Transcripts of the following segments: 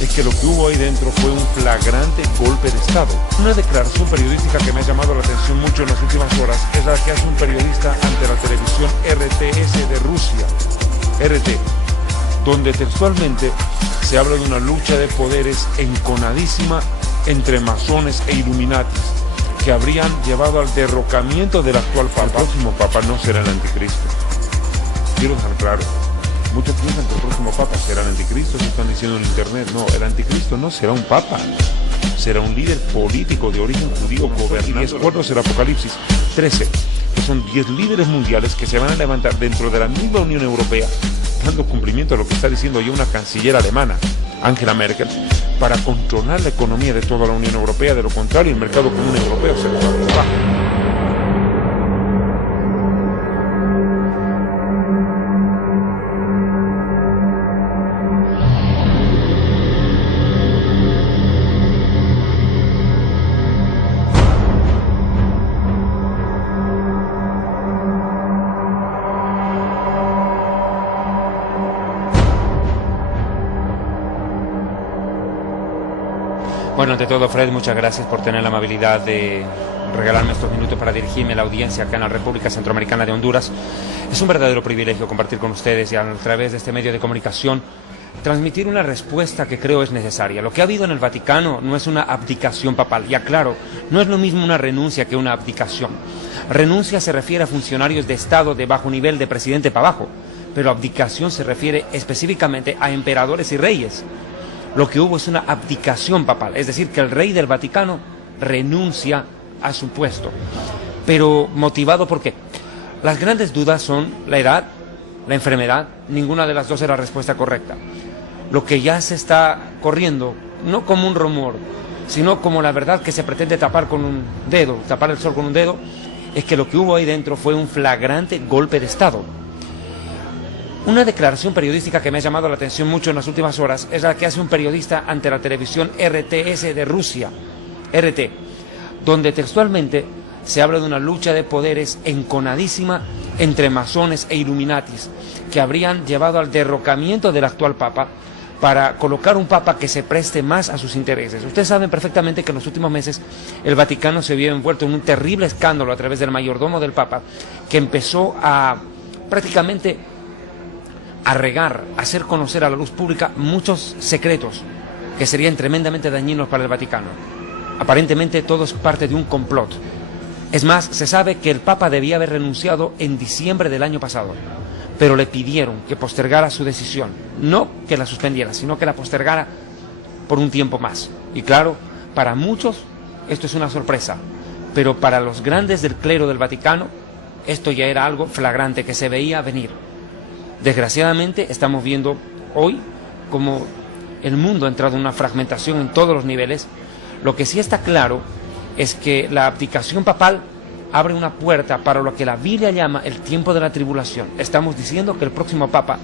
es que lo que hubo ahí dentro fue un flagrante golpe de Estado. Una declaración periodística que me ha llamado la atención mucho en las últimas horas es la que hace un periodista ante la televisión RTS de Rusia, RT, donde textualmente se habla de una lucha de poderes enconadísima entre masones e illuminatis que habrían llevado al derrocamiento del actual papa. El próximo papa no será el anticristo. Quiero dejar claro. Muchos piensan que el próximo papa será el anticristo, eso están diciendo en internet. No, el anticristo no será un papa, será un líder político de origen judío gobernante. Y de acuerdo al Apocalipsis 13, que son 10 líderes mundiales que se van a levantar dentro de la misma Unión Europea, dando cumplimiento a lo que está diciendo ya una canciller alemana, Angela Merkel, para controlar la economía de toda la Unión Europea. De lo contrario, el mercado común europeo se va a derrumbar. Bueno, ante todo, Fred, muchas gracias por tener la amabilidad de regalarme estos minutos para dirigirme a la audiencia acá en la República Centroamericana de Honduras. Es un verdadero privilegio compartir con ustedes y a través de este medio de comunicación transmitir una respuesta que creo es necesaria. Lo que ha habido en el Vaticano no es una abdicación papal, y aclaro, no es lo mismo una renuncia que una abdicación. Renuncia se refiere a funcionarios de Estado de bajo nivel, de presidente para abajo, pero abdicación se refiere específicamente a emperadores y reyes. Lo que hubo es una abdicación papal, es decir, que el rey del Vaticano renuncia a su puesto. Pero ¿motivado por qué? Las grandes dudas son la edad, la enfermedad. Ninguna de las dos es la respuesta correcta. Lo que ya se está corriendo, no como un rumor, sino como la verdad que se pretende tapar con un dedo, tapar el sol con un dedo, es que lo que hubo ahí dentro fue un flagrante golpe de Estado. Una declaración periodística que me ha llamado la atención mucho en las últimas horas es la que hace un periodista ante la televisión RTS de Rusia, RT, donde textualmente se habla de una lucha de poderes enconadísima entre masones e illuminatis que habrían llevado al derrocamiento del actual papa para colocar un papa que se preste más a sus intereses. Ustedes saben perfectamente que en los últimos meses el Vaticano se vio envuelto en un terrible escándalo a través del mayordomo del papa, que empezó a prácticamente a regar, a hacer conocer a la luz pública muchos secretos que serían tremendamente dañinos para el Vaticano. Aparentemente todo es parte de un complot. Es más, se sabe que el Papa debía haber renunciado en diciembre del año pasado, pero le pidieron que postergara su decisión, no que la suspendiera, sino que la postergara por un tiempo más. Y claro, para muchos esto es una sorpresa, pero para los grandes del clero del Vaticano esto ya era algo flagrante que se veía venir. Desgraciadamente estamos viendo hoy como el mundo ha entrado en una fragmentación en todos los niveles. Lo que sí está claro es que la abdicación papal abre una puerta para lo que la Biblia llama el tiempo de la tribulación. Estamos diciendo que el próximo papa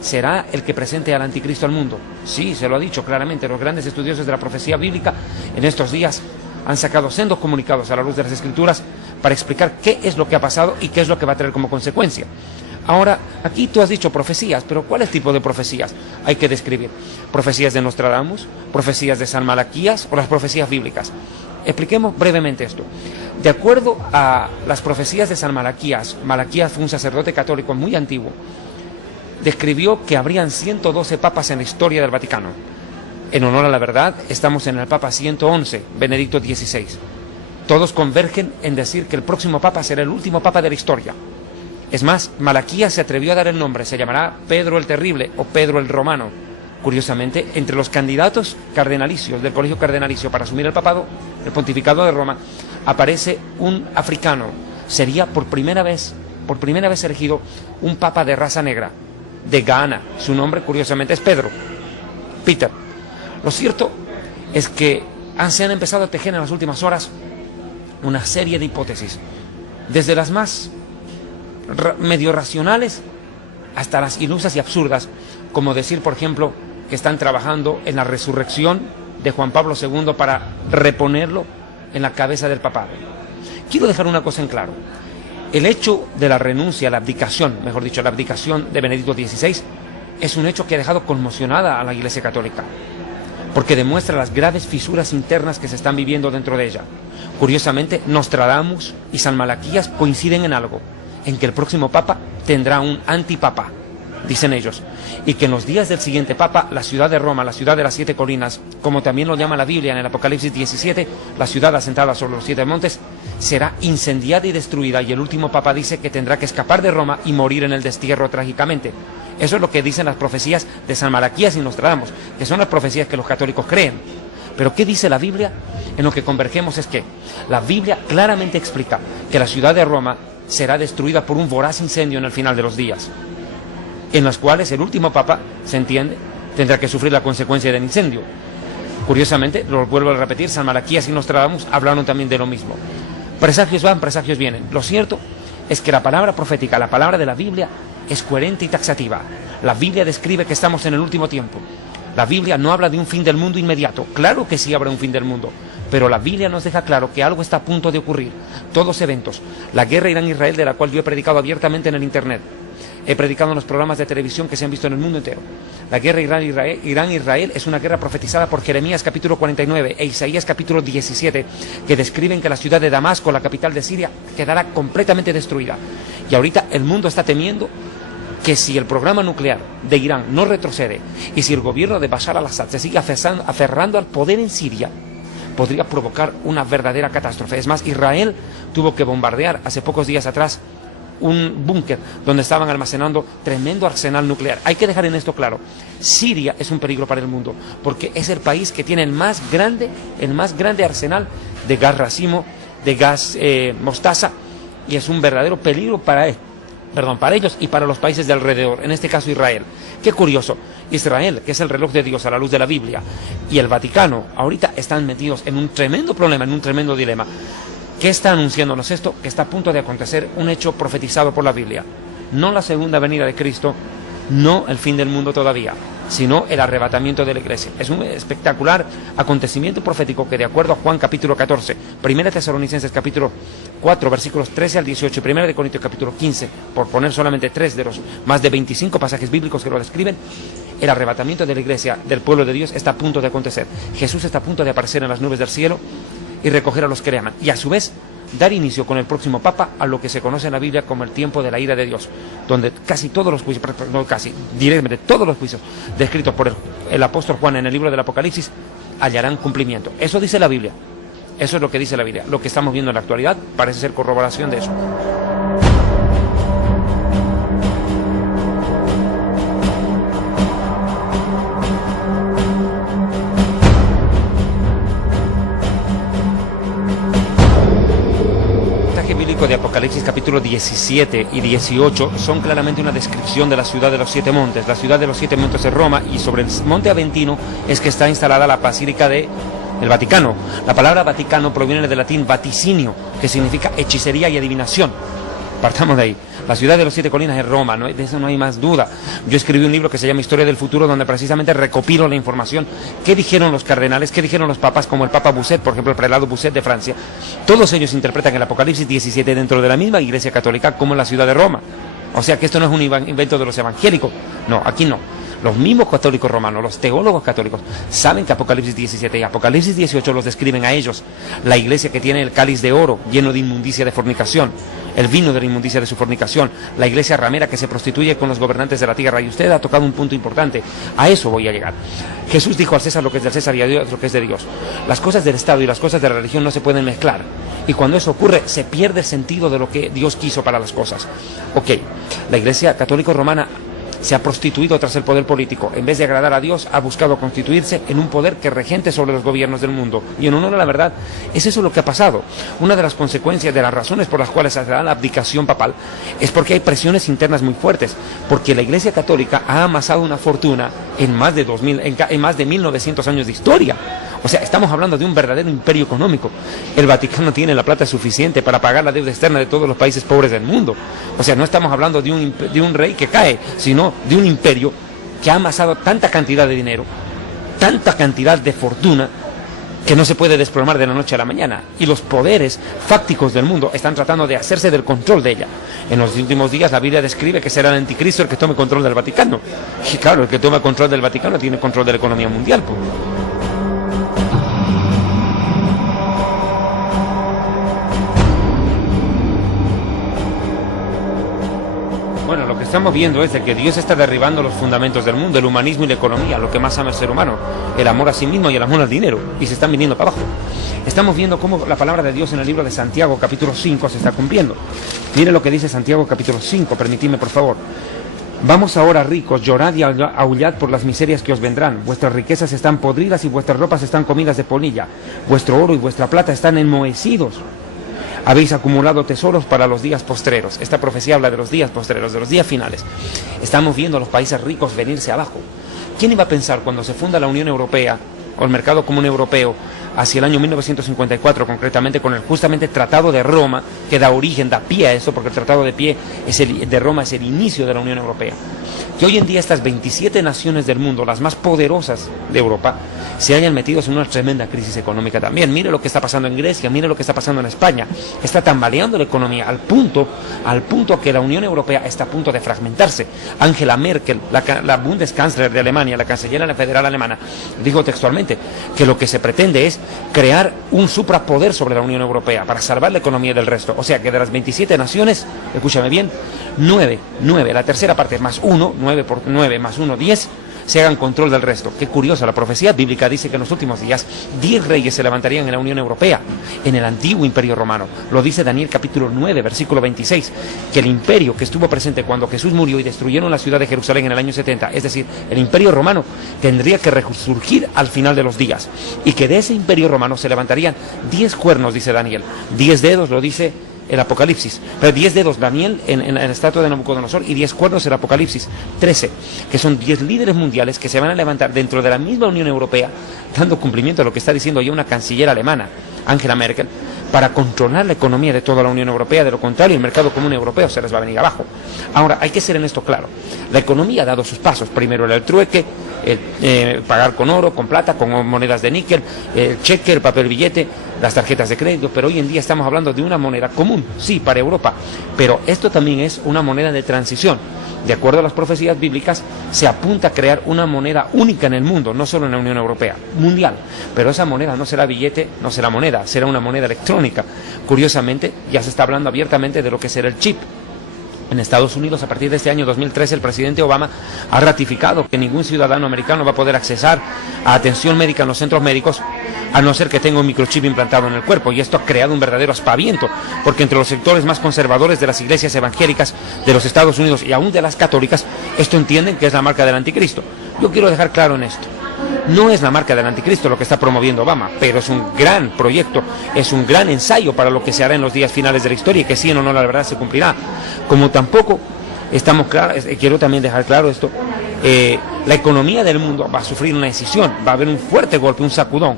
será el que presente al anticristo al mundo. Sí, se lo ha dicho claramente. Los grandes estudiosos de la profecía bíblica en estos días han sacado sendos comunicados a la luz de las Escrituras para explicar qué es lo que ha pasado y qué es lo que va a traer como consecuencia. Ahora, aquí tú has dicho profecías, pero ¿cuáles tipos de profecías hay que describir? ¿Profecías de Nostradamus? ¿Profecías de San Malaquías? ¿O las profecías bíblicas? Expliquemos brevemente esto. De acuerdo a las profecías de San Malaquías, Malaquías fue un sacerdote católico muy antiguo, describió que habrían 112 papas en la historia del Vaticano. En honor a la verdad, estamos en el Papa 111, Benedicto XVI. Todos convergen en decir que el próximo papa será el último papa de la historia. Es más, Malaquías se atrevió a dar el nombre, se llamará Pedro el Terrible o Pedro el Romano. Curiosamente, entre los candidatos cardenalicios del Colegio Cardenalicio para asumir el papado, el pontificado de Roma, aparece un africano. Sería por primera vez elegido un papa de raza negra, de Ghana. Su nombre, curiosamente, es Pedro, Peter. Lo cierto es que se han empezado a tejer en las últimas horas una serie de hipótesis, desde las más medio racionales hasta las ilusas y absurdas, como decir, por ejemplo, que están trabajando en la resurrección de Juan Pablo II para reponerlo en la cabeza del papado. Quiero dejar una cosa en claro. El hecho de la renuncia, la abdicación, mejor dicho, la abdicación de Benedicto XVI, es un hecho que ha dejado conmocionada a la Iglesia Católica. porque demuestra las graves fisuras internas que se están viviendo dentro de ella. Curiosamente, Nostradamus y San Malaquías coinciden en algo, en que el próximo Papa tendrá un antipapa, dicen ellos, y que en los días del siguiente Papa, la ciudad de Roma, la ciudad de las 7 colinas, como también lo llama la Biblia en el Apocalipsis 17, la ciudad asentada sobre los 7 montes, será incendiada y destruida, y el último Papa dice que tendrá que escapar de Roma y morir en el destierro trágicamente. Eso es lo que dicen las profecías de San Malaquías y Nostradamus, que son las profecías que los católicos creen. Pero ¿qué dice la Biblia? En lo que convergemos es que la Biblia claramente explica que la ciudad de Roma será destruida por un voraz incendio en el final de los días, en los cuales el último Papa, se entiende, tendrá que sufrir la consecuencia del incendio. Curiosamente, lo vuelvo a repetir, San Malaquías y Nostradamus hablaron también de lo mismo. Presagios van, presagios vienen. Lo cierto es que la palabra profética, la palabra de la Biblia, es coherente y taxativa. La Biblia describe que estamos en el último tiempo. La Biblia no habla de un fin del mundo inmediato. Claro que sí habrá un fin del mundo, pero la Biblia nos deja claro que algo está a punto de ocurrir. Todos eventos. La guerra Irán-Israel, de la cual yo he predicado abiertamente en el Internet. He predicado en los programas de televisión que se han visto en el mundo entero. La guerra Irán-Israel es una guerra profetizada por Jeremías capítulo 49 e Isaías capítulo 17, que describen que la ciudad de Damasco, la capital de Siria, quedará completamente destruida. Y ahorita el mundo está temiendo que si el programa nuclear de Irán no retrocede y si el gobierno de Bashar al-Assad se sigue aferrando al poder en Siria, podría provocar una verdadera catástrofe. Es más, Israel tuvo que bombardear hace pocos días atrás un búnker donde estaban almacenando tremendo arsenal nuclear. Hay que dejar en esto claro, Siria es un peligro para el mundo, porque es el país que tiene el más grande arsenal de gas racimo, de gas mostaza, y es un verdadero peligro para ellos y para los países de alrededor, en este caso Israel. Qué curioso, Israel, que es el reloj de Dios a la luz de la Biblia, y el Vaticano ahorita están metidos en un tremendo problema, en un tremendo dilema. ¿Qué está anunciándonos esto? Que está a punto de acontecer un hecho profetizado por la Biblia. No la segunda venida de Cristo, no el fin del mundo todavía, sino el arrebatamiento de la iglesia. Es un espectacular acontecimiento profético que, de acuerdo a Juan capítulo 14, 1 Tesalonicenses capítulo 4, versículos 13 al 18, y 1 de Corintios capítulo 15, por poner solamente 3 de los más de 25 pasajes bíblicos que lo describen, el arrebatamiento de la iglesia, del pueblo de Dios, está a punto de acontecer. Jesús está a punto de aparecer en las nubes del cielo y recoger a los que le aman, y a su vez dar inicio con el próximo Papa a lo que se conoce en la Biblia como el tiempo de la ira de Dios, donde casi todos los juicios, no casi, directamente todos los juicios descritos por el apóstol Juan en el libro del Apocalipsis hallarán cumplimiento. Eso dice la Biblia, eso es lo que dice la Biblia. Lo que estamos viendo en la actualidad parece ser corroboración de eso. De Apocalipsis capítulo 17 y 18 son claramente una descripción de la ciudad de los 7 montes. La ciudad de los 7 montes es Roma, y sobre el monte Aventino es que está instalada la Basílica del Vaticano. La palabra Vaticano proviene del latín vaticinio, que significa hechicería y adivinación. Partamos de ahí. La ciudad de los 7 colinas es Roma, ¿no? De eso no hay más duda. Yo escribí un libro que se llama Historia del Futuro, donde precisamente recopilo la información. ¿Qué dijeron los cardenales? ¿Qué dijeron los papas? Como el Papa Busset, por ejemplo, el prelado Busset de Francia. Todos ellos interpretan el Apocalipsis 17 dentro de la misma Iglesia Católica como la ciudad de Roma. O sea que esto no es un invento de los evangélicos. No, aquí no. Los mismos católicos romanos, los teólogos católicos, saben que Apocalipsis 17 y Apocalipsis 18 los describen a ellos. La iglesia que tiene el cáliz de oro lleno de inmundicia de fornicación, el vino de la inmundicia de su fornicación, la iglesia ramera que se prostituye con los gobernantes de la tierra. Y usted ha tocado un punto importante, a eso voy a llegar. Jesús dijo al César lo que es del César y a Dios lo que es de Dios. Las cosas del Estado y las cosas de la religión no se pueden mezclar, y cuando eso ocurre se pierde el sentido de lo que Dios quiso para las cosas. Ok, la iglesia católica romana se ha prostituido tras el poder político. En vez de agradar a Dios, ha buscado constituirse en un poder que regente sobre los gobiernos del mundo. Y en honor a la verdad, es eso lo que ha pasado. Una de las consecuencias, de las razones por las cuales se da la abdicación papal, es porque hay presiones internas muy fuertes, porque la Iglesia Católica ha amasado una fortuna en más de 1900 años de historia. O sea, estamos hablando de un verdadero imperio económico. El Vaticano tiene la plata suficiente para pagar la deuda externa de todos los países pobres del mundo. O sea, no estamos hablando de un rey que cae, sino de un imperio que ha amasado tanta cantidad de dinero, tanta cantidad de fortuna, que no se puede desplomar de la noche a la mañana. Y los poderes fácticos del mundo están tratando de hacerse del control de ella. En los últimos días la Biblia describe que será el anticristo el que tome control del Vaticano. Y claro, el que toma control del Vaticano tiene control de la economía mundial, pues. estamos viendo es de que Dios está derribando los fundamentos del mundo, el humanismo y la economía, lo que más ama el ser humano, el amor a sí mismo y el amor al dinero, y se están viniendo para abajo. Estamos viendo cómo la palabra de Dios en el libro de Santiago, capítulo 5, se está cumpliendo. Mire lo que dice Santiago, capítulo 5, permitidme por favor. Vamos ahora, ricos, llorad y aullad por las miserias que os vendrán. Vuestras riquezas están podridas y vuestras ropas están comidas de polilla. Vuestro oro y vuestra plata están enmohecidos. Habéis acumulado tesoros para los días postreros. Esta profecía habla de los días postreros, de los días finales. Estamos viendo a los países ricos venirse abajo. ¿Quién iba a pensar cuando se funda la Unión Europea o el Mercado Común Europeo hacia el año 1954, concretamente con el justamente Tratado de Roma, que da origen, da pie a eso, porque el Tratado de Roma es el inicio de la Unión Europea, que hoy en día estas 27 naciones del mundo, las más poderosas de Europa, se hayan metido en una tremenda crisis económica también? Mire lo que está pasando en Grecia, mire lo que está pasando en España. Está tambaleando la economía al punto que la Unión Europea está a punto de fragmentarse. Angela Merkel, la Bundeskanzler de Alemania, la canciller federal alemana, dijo textualmente que lo que se pretende es crear un suprapoder sobre la Unión Europea para salvar la economía del resto. O sea que de las 27 naciones, escúchame bien, 9, la tercera parte más 1, 9 por 9 más 1, 10, se hagan control del resto. Qué curiosa, la profecía bíblica dice que en los últimos días 10 reyes se levantarían en la Unión Europea, en el antiguo imperio romano. Lo dice Daniel capítulo 9, versículo 26, que el imperio que estuvo presente cuando Jesús murió y destruyeron la ciudad de Jerusalén en el año 70, es decir, el imperio romano, tendría que resurgir al final de los días, y que de ese imperio romano se levantarían 10 cuernos, dice Daniel, 10 dedos, lo dice el Apocalipsis, pero 10 dedos Daniel en la estatua de Nabucodonosor y 10 cuernos el Apocalipsis 13, que son 10 líderes mundiales que se van a levantar dentro de la misma Unión Europea, dando cumplimiento a lo que está diciendo ya una canciller alemana, Angela Merkel, para controlar la economía de toda la Unión Europea. De lo contrario, el mercado común europeo se les va a venir abajo. Ahora, hay que ser en esto claro. La economía ha dado sus pasos. Primero el trueque, pagar con oro, con plata, con monedas de níquel, el cheque, el papel billete, las tarjetas de crédito, pero hoy en día estamos hablando de una moneda común, sí, para Europa, pero esto también es una moneda de transición. De acuerdo a las profecías bíblicas, se apunta a crear una moneda única en el mundo, no solo en la Unión Europea, mundial. Pero esa moneda no será billete, no será moneda, será una moneda electrónica. Curiosamente, ya se está hablando abiertamente de lo que será el chip. En Estados Unidos, a partir de este año 2013, el presidente Obama ha ratificado que ningún ciudadano americano va a poder accesar a atención médica en los centros médicos a no ser que tenga un microchip implantado en el cuerpo, y esto ha creado un verdadero aspaviento, porque entre los sectores más conservadores de las iglesias evangélicas de los Estados Unidos y aún de las católicas, esto entienden que es la marca del anticristo. Yo quiero dejar claro en esto. No es la marca del anticristo lo que está promoviendo Obama, pero es un gran proyecto, es un gran ensayo para lo que se hará en los días finales de la historia, y que sí o no la verdad se cumplirá. Como tampoco estamos claros, quiero también dejar claro esto, la economía del mundo va a sufrir una decisión, va a haber un fuerte golpe, un sacudón,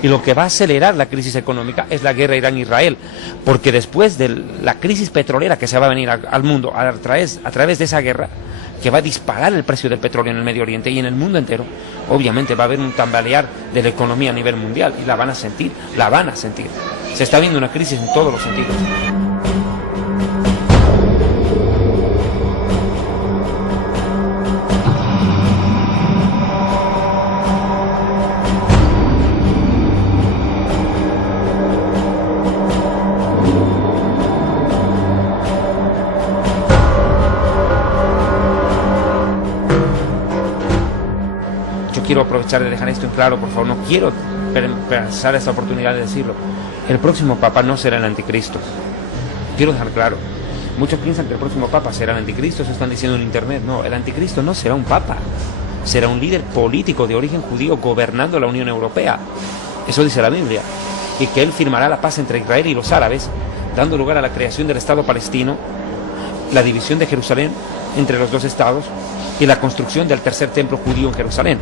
y lo que va a acelerar la crisis económica es la guerra Irán-Israel, porque después de la crisis petrolera que se va a venir al mundo a través de esa guerra, que va a disparar el precio del petróleo en el Medio Oriente y en el mundo entero, obviamente va a haber un tambalear de la economía a nivel mundial, y la van a sentir. Se está viendo una crisis en todos los sentidos. Quiero aprovechar de dejar esto en claro, por favor, no quiero pasar esta oportunidad de decirlo. El próximo Papa no será el anticristo. Quiero dejar claro. Muchos piensan que el próximo Papa será el anticristo, eso están diciendo en internet. No, el anticristo no será un Papa, será un líder político de origen judío gobernando la Unión Europea. Eso dice la Biblia. Y que él firmará la paz entre Israel y los árabes, dando lugar a la creación del Estado palestino, la división de Jerusalén entre los dos estados y la construcción del tercer templo judío en Jerusalén.